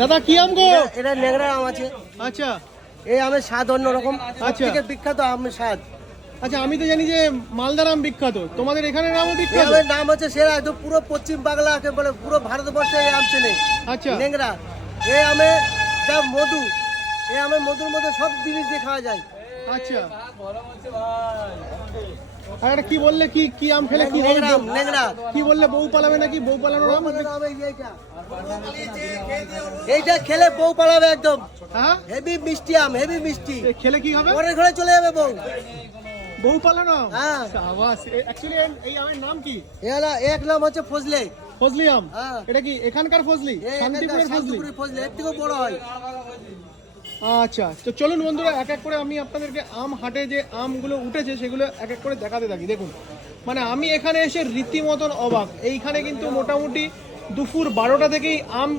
দাদা কি আম গো? এটা ন্যাংরা আম আছে। আচ্ছা এই আমের স্বাদ অন্যরকম। আচ্ছা। থেকে বিখ্যাত আমের স্বাদ। আচ্ছা, আমি তো জানি যে মালদার আম বিখ্যাত, তোমাদের এখানে নামও এই বিখ্যাত। আমের নাম হচ্ছে সেরা, একদম পুরো পশ্চিম বাংলাকে বলে পুরো ভারতবর্ষে এই আম চেনে। আচ্ছা ন্যাংরা। এই আমে যা মধু, এই আমের মধুর মধ্যে সব জিনিস দিয়ে খাওয়া যায়। আচ্ছা, আর এটা কি বললে, কি কি আম খেলে কি হবে? ন্যাংরা আম, ন্যাংরা। কি বললে, বউ পালাবে নাকি? বউ পালানোর আম? এইটা খেলে বউ পালাবে একদম। হ্যাঁ, হেভি মিষ্টি আম, হেভি মিষ্টি। এ খেলে কি হবে? পরের ঘরে চলে যাবে বউ। বউ পালানো আম? হ্যাঁ। সাবাস। অ্যাকচুয়ালি এই আমের নাম কি? এলা এক নাম হচ্ছে ফজলে। ফজলি আম? হ্যাঁ। এটা কি এখানকার ফজলি? শান্তিপুরের ফজলি? শান্তিপুরের ফজলে এর থেকেও বড় হয়। আচ্ছা, তো চলুন বন্ধুরা, এক এক করে আমি আপনাদেরকে আম হাটে যে আমগুলো উঠেছে সেগুলো এক এক করে দেখাতে থাকি। দেখুন, মানে আমি এখানে এসে রীতিমতন অবাক। এইখানে কিন্তু মোটামুটি দুপুর 12টা থেকেই আম